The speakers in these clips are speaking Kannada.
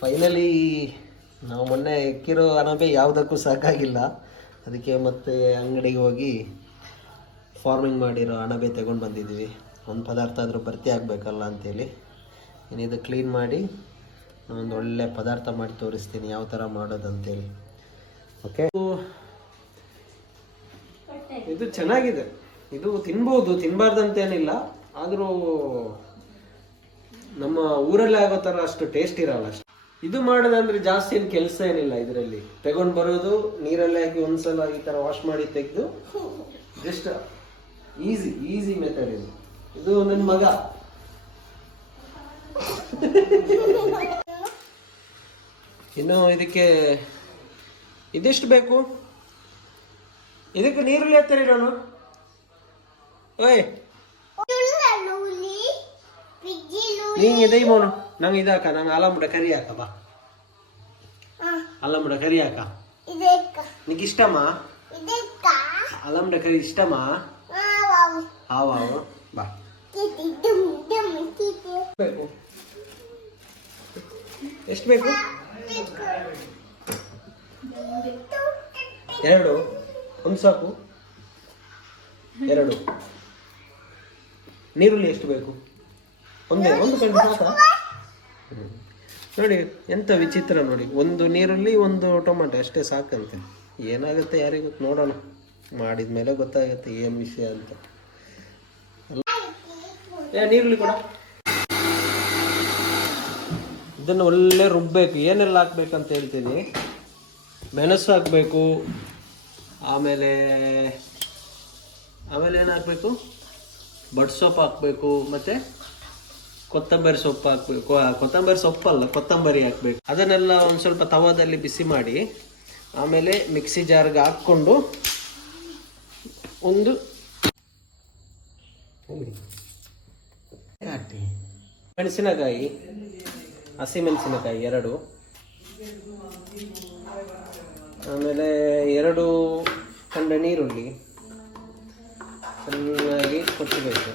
ಫೈನಲಿ ನಾವು ಮೊನ್ನೆ ಇಕ್ಕಿರೋ ಅಣಬೆ ಯಾವುದಕ್ಕೂ ಸಾಕಾಗಿಲ್ಲ. ಅದಕ್ಕೆ ಮತ್ತೆ ಅಂಗಡಿಗೆ ಹೋಗಿ ಫಾರ್ಮಿಂಗ್ ಮಾಡಿರೋ ಅಣಬೆ ತಗೊಂಡು ಬಂದಿದ್ದೀವಿ. ಒಂದು ಪದಾರ್ಥ ಆದರೂ ಭರ್ತಿ ಆಗಬೇಕಲ್ಲ ಅಂತೇಳಿ. ಏನಿದು ಕ್ಲೀನ್ ಮಾಡಿ ಒಂದು ಒಳ್ಳೆ ಪದಾರ್ಥ ಮಾಡಿ ತೋರಿಸ್ತೀನಿ ಯಾವ ಥರ ಮಾಡೋದಂತೇಳಿ. ಓಕೆ, ಇದು ಚೆನ್ನಾಗಿದೆ. ಇದು ತಿನ್ಬೋದು, ತಿನ್ನಬಾರ್ದಂತೇನಿಲ್ಲ. ಆದರೂ ನಮ್ಮ ಊರಲ್ಲೇ ಆಗೋ ಥರ ಅಷ್ಟು ಟೇಸ್ಟ್ ಇರಲ್ಲ ಅಷ್ಟು. ಇದು ಮಾಡೋದಂದ್ರೆ ಜಾಸ್ತಿ ಏನು ಕೆಲಸ ಏನಿಲ್ಲ. ಇದರಲ್ಲಿ ತಗೊಂಡು ಬರೋದು, ನೀರಲ್ಲಿ ಹಾಕಿ ಒಂದ್ಸಲ ಈ ಥರ ವಾಶ್ ಮಾಡಿ ತೆಗೆದು, ಜಸ್ಟ್ ಈಸಿ ಮೆಥಡ್ ಇದು. ಇದು ನನ್ನ ಮಗ. ಇನ್ನು ಇದಕ್ಕೆ ಇದೆಷ್ಟು ಬೇಕು? ಇದಕ್ಕೆ ನೀರುಳ್ಳಿ ಹತ್ತಾರೆ ನಾನು. ಓಯ್ ನೀನು ಇದೈ ಮೋನು ನಂಗೆ ಇದಾಕ, ನಂಗೆ ಅಲ್ಲಂಬುಡ ಕರಿ ಹಾಕ. ಬಾ ಅಲ್ಲಂಬುಡ ಕರಿ ಹಾಕ. ನಿಂಗೆ ಇಷ್ಟಮ್ಮ ಅಲ್ಲಂಬುಡ ಕರಿ? ಇಷ್ಟಮ್ಮ? ಹಾವು ಬಾ. ಬೇಕು ಎಷ್ಟು ಬೇಕು? 2 ಒಂದು ಸಾಕು? 2 ನೀರುಳ್ಳಿ ಎಷ್ಟು ಬೇಕು? ಒಂದು ಕಂಡು ಸಾಕ? ನೋಡಿ ಎಂತ ವಿಚಿತ್ರ ನೋಡಿ. 1 ನೀರುಳ್ಳಿ 1 ಟೊಮೆಟೊ ಅಷ್ಟೇ ಸಾಕಂತೆ. ಏನಾಗುತ್ತೆ ಯಾರಿಗೂ ನೋಡೋಣ, ಮಾಡಿದ ಮೇಲೆ ಗೊತ್ತಾಗುತ್ತೆ ಏನು ವಿಷಯ ಅಂತ. ನೀರುಳ್ಳಿ ಕೂಡ ಇದನ್ನು ಒಳ್ಳೆ ರುಬ್ಬೇಕು. ಏನೆಲ್ಲ ಹಾಕ್ಬೇಕಂತ ಹೇಳ್ತೀನಿ. ಮೆಣಸು ಹಾಕಬೇಕು, ಆಮೇಲೆ ಏನು ಹಾಕಬೇಕು? ಬಡ್ ಸೊಪ್ಪು ಹಾಕಬೇಕು, ಮತ್ತು ಕೊತ್ತಂಬರಿ ಸೊಪ್ಪು ಹಾಕಬೇಕು. ಕೊತ್ತಂಬರಿ ಸೊಪ್ಪಲ್ಲ, ಕೊತ್ತಂಬರಿ ಹಾಕಬೇಕು. ಅದನ್ನೆಲ್ಲ ಒಂದು ಸ್ವಲ್ಪ ತವಾದಲ್ಲಿ ಬಿಸಿ ಮಾಡಿ ಆಮೇಲೆ ಮಿಕ್ಸಿ ಜಾರ್ಗೆ ಹಾಕ್ಕೊಂಡು ಒಂದು ಮೆಣಸಿನಕಾಯಿ, ಹಸಿಮೆಣಸಿನಕಾಯಿ 2, ಆಮೇಲೆ 2 ಖಂಡ ನೀರುಳ್ಳಿ ಚೆನ್ನಾಗಿ ಕೊಚ್ಚಬೇಕು.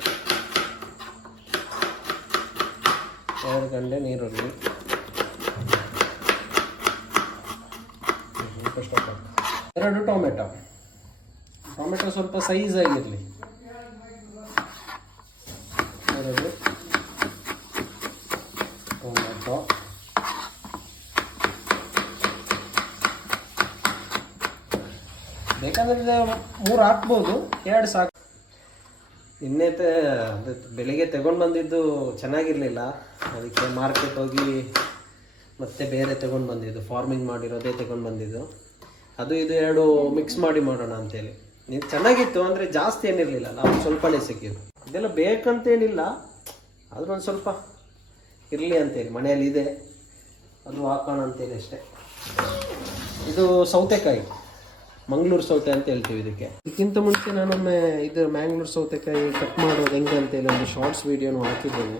2 ಖಂಡ ನೀರುಳ್ಳಿ, 2 ಟೊಮೆಟೊ ಸ್ವಲ್ಪ ಸೈಜ್ ಆಗಿರಲಿ. 2 ಟೊಮೆಟೊ, ಬೇಕಂದ್ರೆ 3 ಹಾಕ್ಬೋದು, 2 ಸಾಕು. ನಿನ್ನೆ ಬೆಳಿಗ್ಗೆ ತಗೊಂಡು ಬಂದಿದ್ದು ಚೆನ್ನಾಗಿರಲಿಲ್ಲ. ಅದಕ್ಕೆ ಮಾರ್ಕೆಟ್ ಹೋಗಿ ಮತ್ತೆ ಬೇರೆ ತಗೊಂಡು ಬಂದಿದ್ದು, ಫಾರ್ಮಿಂಗ್ ಮಾಡಿರೋದೇ ತಗೊಂಡು ಬಂದಿದ್ದು. ಅದು ಇದು 2 ಮಿಕ್ಸ್ ಮಾಡಿ ಮಾಡೋಣ ಅಂತೇಳಿ. ಇದು ಚೆನ್ನಾಗಿತ್ತು, ಅಂದರೆ ಜಾಸ್ತಿ ಏನಿರಲಿಲ್ಲ, ನಾವು ಸ್ವಲ್ಪನೇ ಸಿಕ್ಕಿದ್ದು. ಇದೆಲ್ಲ ಬೇಕಂತೇನಿಲ್ಲ, ಆದರೂ ಒಂದು ಸ್ವಲ್ಪ ಇರಲಿ ಅಂತೇಳಿ, ಮನೆಯಲ್ಲಿ ಇದೆ ಅದು ಹಾಕೋಣ ಅಂತೇಳಿ ಅಷ್ಟೇ. ಇದು ಸೌತೆಕಾಯಿ, ಮಂಗಳೂರು ಸೌತೆ ಅಂತ ಹೇಳ್ತೀವಿ ಇದಕ್ಕೆ. ಇದಕ್ಕಿಂತ ಮುಂಚೆ ನಾನೊಮ್ಮೆ ಇದು ಮ್ಯಾಂಗ್ಳೂರು ಸೌತೆಕಾಯಿ ಕಟ್ ಮಾಡೋದು ಹೆಂಗೆ ಅಂತೇಳಿ ಒಂದು ಶಾರ್ಟ್ಸ್ ವಿಡಿಯೋನು ಹಾಕಿದ್ದೇನೆ.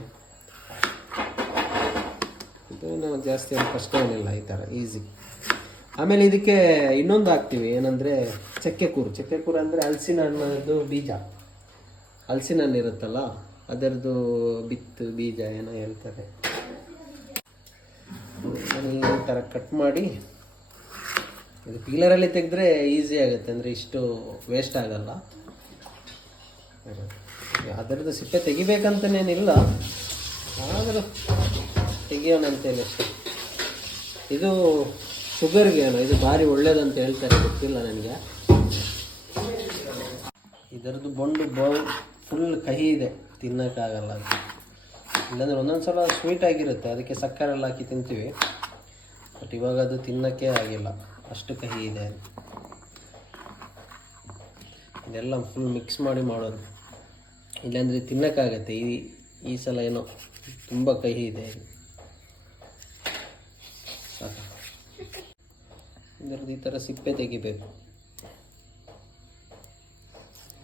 ಇದು ಜಾಸ್ತಿ ಏನು ಕಷ್ಟ ಏನಿಲ್ಲ, ಈ ಥರ ಈಸಿ. ಆಮೇಲೆ ಇದಕ್ಕೆ ಇನ್ನೊಂದು ಹಾಕ್ತೀವಿ, ಏನಂದರೆ ಚಕ್ಕೆಕೂರು ಅಂದರೆ ಹಲಸಿನ ಹಣ್ಣದು ಬೀಜ. ಹಲಸಿನ ಹಣ್ಣು ಇರುತ್ತಲ್ಲ, ಅದರದ್ದು ಬಿತ್ತು ಬೀಜ ಏನೋ ಹೇಳ್ತಾರೆ. ಈ ಥರ ಕಟ್ ಮಾಡಿ ಇದು ಪೀಲರಲ್ಲಿ ತೆಗೆದ್ರೆ ಈಸಿ ಆಗುತ್ತೆ, ಅಂದರೆ ಇಷ್ಟು ವೇಸ್ಟ್ ಆಗಲ್ಲ. ಅದರದ್ದು ಸಿಪ್ಪೆ ತೆಗಿಬೇಕಂತನೇನಿಲ್ಲ, ಆದರೂ ತೆಗಿಯೋಣ ಅಂತೇಳಿ ಅಷ್ಟೇ. ಇದು ಶುಗರ್ಗೆ ಏನೋ ಇದು ಭಾರಿ ಒಳ್ಳೇದಂತ ಹೇಳ್ತಾರೆ, ಗೊತ್ತಿಲ್ಲ ನನಗೆ. ಇದರದ್ದು ಬೊಂಡು ಫುಲ್ ಕಹಿ ಇದೆ, ತಿನ್ನೋಕ್ಕಾಗಲ್ಲ ಅದು. ಇಲ್ಲಾಂದರೆ ಒಂದೊಂದು ಸಲ ಸ್ವೀಟ್ ಆಗಿರುತ್ತೆ, ಅದಕ್ಕೆ ಸಕ್ಕರೆಲ್ಲ ಹಾಕಿ ತಿಂತೀವಿ. ಬಟ್ ಇವಾಗ ಅದು ತಿನ್ನೋಕ್ಕೆ ಆಗಿಲ್ಲ, ಅಷ್ಟು ಕಹಿ ಇದೆ. ಇದೆಲ್ಲ ಫುಲ್ ಮಿಕ್ಸ್ ಮಾಡಿ ಮಾಡೋದು, ಇಲ್ಲಾಂದರೆ ತಿನ್ನೋಕ್ಕಾಗತ್ತೆ. ಈ ಸಲ ಏನೋ ತುಂಬ ಕಹಿ ಇದೆ. ಸಾಕು, ಇದರದ್ದು ಈ ಥರ ಸಿಪ್ಪೆ ತೆಗಿಬೇಕು.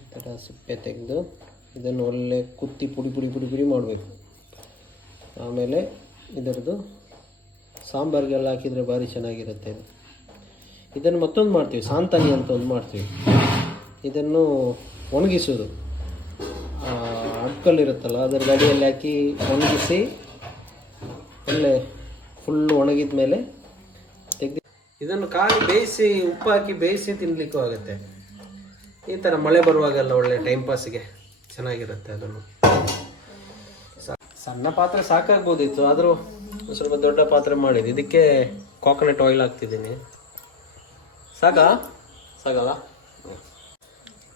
ಈ ಥರ ಸಿಪ್ಪೆ ತೆಗೆದು ಇದನ್ನು ಒಳ್ಳೆ ಕುತ್ತಿ ಪುಡಿ ಮಾಡಬೇಕು. ಆಮೇಲೆ ಇದರದ್ದು ಸಾಂಬಾರಿಗೆಲ್ಲ ಹಾಕಿದರೆ ಭಾರಿ ಚೆನ್ನಾಗಿರುತ್ತೆ. ಇದನ್ನು ಮತ್ತೊಂದು ಮಾಡ್ತೀವಿ, ಸಾಂತಾನಿ ಅಂತ ಒಂದು ಮಾಡ್ತೀವಿ. ಇದನ್ನು ಒಣಗಿಸೋದು, ಅಡ್ಕಲ್ಲಿರುತ್ತಲ್ಲ ಅದರ ಗಡಿಯಲ್ಲಿ ಹಾಕಿ ಒಣಗಿಸಿ ಒಳ್ಳೆ ಫುಲ್ಲು ಒಣಗಿದ ಮೇಲೆ ತೆಗೆದು ಇದನ್ನು ಖಾಲಿ ಬೇಯಿಸಿ ಉಪ್ಪು ಹಾಕಿ ಬೇಯಿಸಿ ತಿನ್ಲಿಕ್ಕೂ ಆಗುತ್ತೆ. ಈ ಥರ ಮಳೆ ಬರುವಾಗೆಲ್ಲ ಒಳ್ಳೆ ಟೈಮ್ ಪಾಸಿಗೆ ಚೆನ್ನಾಗಿರುತ್ತೆ. ಅದನ್ನು ಸಣ್ಣ ಪಾತ್ರೆ ಸಾಕಾಗ್ಬೋದಿತ್ತು, ಆದರೂ ಸ್ವಲ್ಪ ದೊಡ್ಡ ಪಾತ್ರೆ ಮಾಡಿದ್ದು. ಇದಕ್ಕೆ ಕೋಕೋನಟ್ ಆಯಿಲ್ ಹಾಕ್ತಿದ್ದೀನಿ. ಸಾಕಲ್ಲ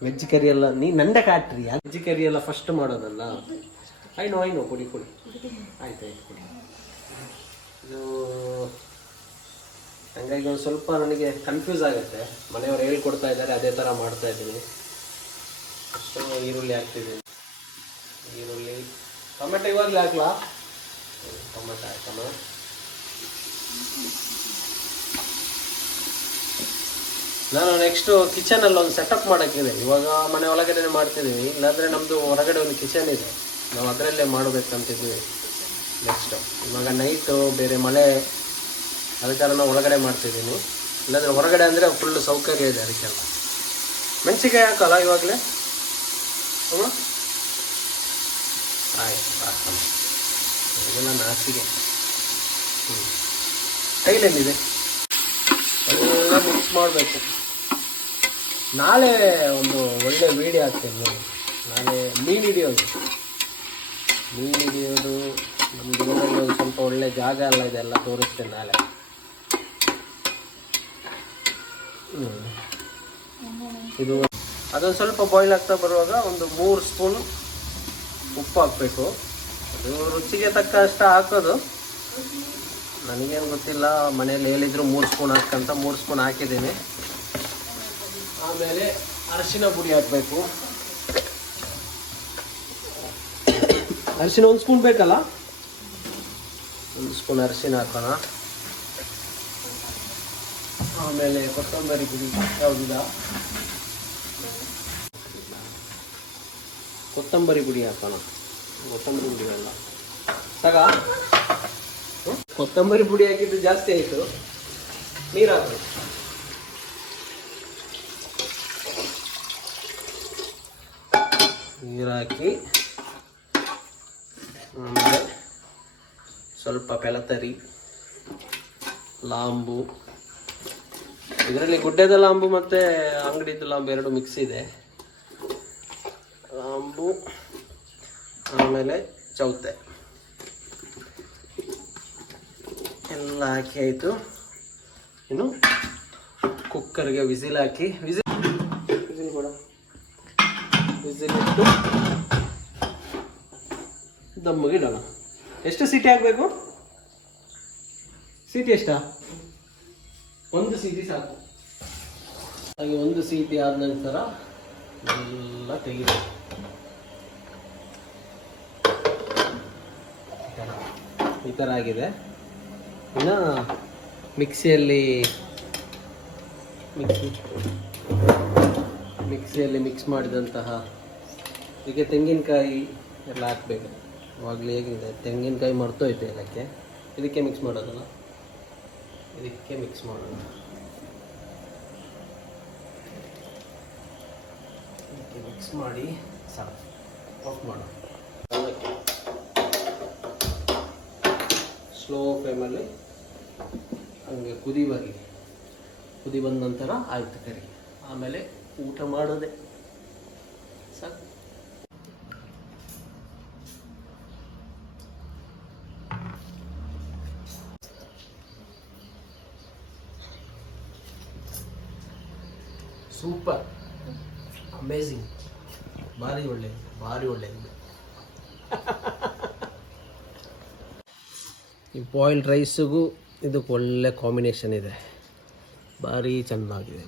ವೆಜ್ ಕರಿ ಎಲ್ಲ ನಂಡೆ ಕಾಟ್ರಿ. ವೆಜ್ ಕರಿ ಎಲ್ಲ ಫಸ್ಟ್ ಮಾಡೋದಲ್ಲ. ಐನೋ ಕೊಡಿ ಆಯ್ತು ಕೊಡಿ. ಇದು ಹಂಗಾಗಿ ಒಂದು ಸ್ವಲ್ಪ ನನಗೆ ಕನ್ಫ್ಯೂಸ್ ಆಗುತ್ತೆ. ಮನೆಯವರು ಹೇಳ್ಕೊಡ್ತಾ ಇದ್ದಾರೆ, ಅದೇ ಥರ ಮಾಡ್ತಾ ಇದ್ದೀನಿ. ಅಷ್ಟು ಈರುಳ್ಳಿ ಹಾಕ್ತಿದ್ದೀನಿ. ಈರುಳ್ಳಿ, ಟೊಮೆಟೊ ಇವಾಗಲೇ ಹಾಕ್ಲಾ? ಟೊಮೆಟೊ ಹಾಕೋಣ. ನಾನು ನೆಕ್ಸ್ಟು ಕಿಚನಲ್ಲಿ ಒಂದು ಸೆಟಪ್ ಮಾಡೋಕ್ಕಿದೆ. ಇವಾಗ ಮನೆ ಒಳಗಡೆ ಮಾಡ್ತಿದ್ದೀವಿ, ಇಲ್ಲಾಂದರೆ ನಮ್ಮದು ಹೊರಗಡೆ ಒಂದು ಕಿಚನ್ ಇದೆ, ನಾವು ಅದರಲ್ಲೇ ಮಾಡಬೇಕಂತಿದ್ವಿ. ನೆಕ್ಸ್ಟು ಇವಾಗ ನೈಟು ಬೇರೆ ಮಳೆ, ಅದ ಕಾರಣ ಒಳಗಡೆ ಮಾಡ್ತಿದ್ದೀನಿ. ಇಲ್ಲಾಂದರೆ ಹೊರಗಡೆ ಅಂದರೆ ಫುಲ್ಲು ಸೌಕರ್ಯ ಇದೆ ಅದಕ್ಕೆಲ್ಲ. ಮೆಣಸಿನ್ಕಾಯಿ ಹಾಕಲ್ಲ ಇವಾಗಲೇ? ಆಯ್ತು ಹಾಕೋಣ. ಇದೆಲ್ಲ ನಾಸಿಗೆ ಕೈಲೆಲ್ಲಿದೆ ಎಲ್ಲ ಮಿಕ್ಸ್ ಮಾಡಬೇಕು. ನಾಳೆ ಒಂದು ಒಳ್ಳೆ ವೀಡಿಯೋ ಹಾಕ್ತೇನೆ ನೋಡಿ. ನಾಳೆ ಮೀನು ಹಿಡಿಯೋದು ನಮ್ಮದು ಊರಲ್ಲಿ ಒಂದು ಸ್ವಲ್ಪ ಒಳ್ಳೆ ಜಾಗ ಎಲ್ಲ ಇದೆಲ್ಲ ತೋರಿಸ್ತೇನೆ ನಾಳೆ. ಇದು ಅದೊಂದು ಸ್ವಲ್ಪ ಬಾಯ್ಲ್ ಆಗ್ತಾ ಬರುವಾಗ ಒಂದು 3 ಸ್ಪೂನ್ ಉಪ್ಪು ಹಾಕಬೇಕು. ಅದು ರುಚಿಗೆ ತಕ್ಕಷ್ಟು ಹಾಕೋದು. ನನಗೇನು ಗೊತ್ತಿಲ್ಲ, ಮನೇಲಿ ಹೇಳಿದ್ರು 3 ಸ್ಪೂನ್ ಹಾಕಂತ. 3 ಸ್ಪೂನ್ ಹಾಕಿದ್ದೀನಿ. ಆಮೇಲೆ ಅರಿಶಿನ ಪುಡಿ ಹಾಕಬೇಕು. ಅರಿಶಿನ 1 ಸ್ಪೂನ್ ಬೇಕಲ್ಲ, 1 ಸ್ಪೂನ್ ಅರಿಶಿನ ಹಾಕೋಣ. ಆಮೇಲೆ ಕೊತ್ತಂಬರಿ ಪುಡಿ ಯಾವುದಿಲ್ಲ, ಕೊತ್ತಂಬರಿ ಪುಡಿ ಹಾಕೋಣ. ಕೊತ್ತಂಬರಿ ಪುಡಿ ಅಲ್ಲ ಕೊತ್ತಂಬರಿ ಪುಡಿ ಹಾಕಿದ್ದು ಜಾಸ್ತಿ ಆಯಿತು. ನೀರು ಹಾಕಿ ಆಮೇಲೆ ಸ್ವಲ್ಪ ಪೆಲತರಿ, ಲಾಂಬು. ಇದರಲ್ಲಿ ಗುಡ್ಡೆದ ಲಾಂಬು ಮತ್ತು ಅಂಗಡಿದು ಲಾಂಬು ಎರಡು ಮಿಕ್ಸ್ ಇದೆ. ಲಾಂಬು ಆಮೇಲೆ ಚೌತೆ ಎಲ್ಲ ಹಾಕಿ ಆಯಿತು. ಇನ್ನು ಕುಕ್ಕರ್ಗೆ ವಿಸಿಲ್ ಹಾಕಿ ವಿಸಿಲ್ ಇಟ್ಟು ದಮ್ಮಿಗೆ ಇಡೋಣ. ಎಷ್ಟು ಸೀಟಿ ಹಾಕಬೇಕು? ಸೀಟಿ ಎಷ್ಟಾ? 1 ಸೀಟಿ ಸಾಕು. ಹಾಗೆ 1 ಸೀಟಿ ಆದ ನಂತರ ಎಲ್ಲ ತೆಗೆದು ಈ ಥರ ಆಗಿದೆ. ಇನ್ನು ಮಿಕ್ಸಿಯಲ್ಲಿ ಮಿಕ್ಸ್ ಮಾಡಿದಂತಹ ಇದಕ್ಕೆ ತೆಂಗಿನಕಾಯಿ ಎಲ್ಲ ಹಾಕಬೇಕು. ಅವಾಗಲೇ ಹೇಗಿದೆ, ತೆಂಗಿನಕಾಯಿ ಮರ್ತೋಯ್ತು ಎಲ್ಲಕ್ಕೆ. ಇದಕ್ಕೆ ಮಿಕ್ಸ್ ಮಾಡೋದಲ್ಲ, ಇದಕ್ಕೆ ಮಿಕ್ಸ್ ಮಾಡೋಣ. ಇದಕ್ಕೆ ಮಿಕ್ಸ್ ಮಾಡಿ ಸಾಕು, ಆಫ್ ಮಾಡೋಣ. ಸ್ಲೋ ಫ್ಲೇಮಲ್ಲಿ ಹಂಗೆ ಕುದಿ ಬಂದ ನಂತರ ಆಯಿತು ಕರಿ. ಆಮೇಲೆ ಊಟ ಮಾಡೋದೆ ಸಾಕು. ಸೂಪರ್, ಅಮೇಝಿಂಗ್, ಭಾರಿ ಒಳ್ಳೆಯದು. ಈ ಬಾಯ್ಲ್ಡ್ ರೈಸಿಗೂ ಇದಕ್ಕೆ ಒಳ್ಳೆ ಕಾಂಬಿನೇಷನ್ ಇದೆ. ಭಾರಿ ಚೆನ್ನಾಗಿದೆ.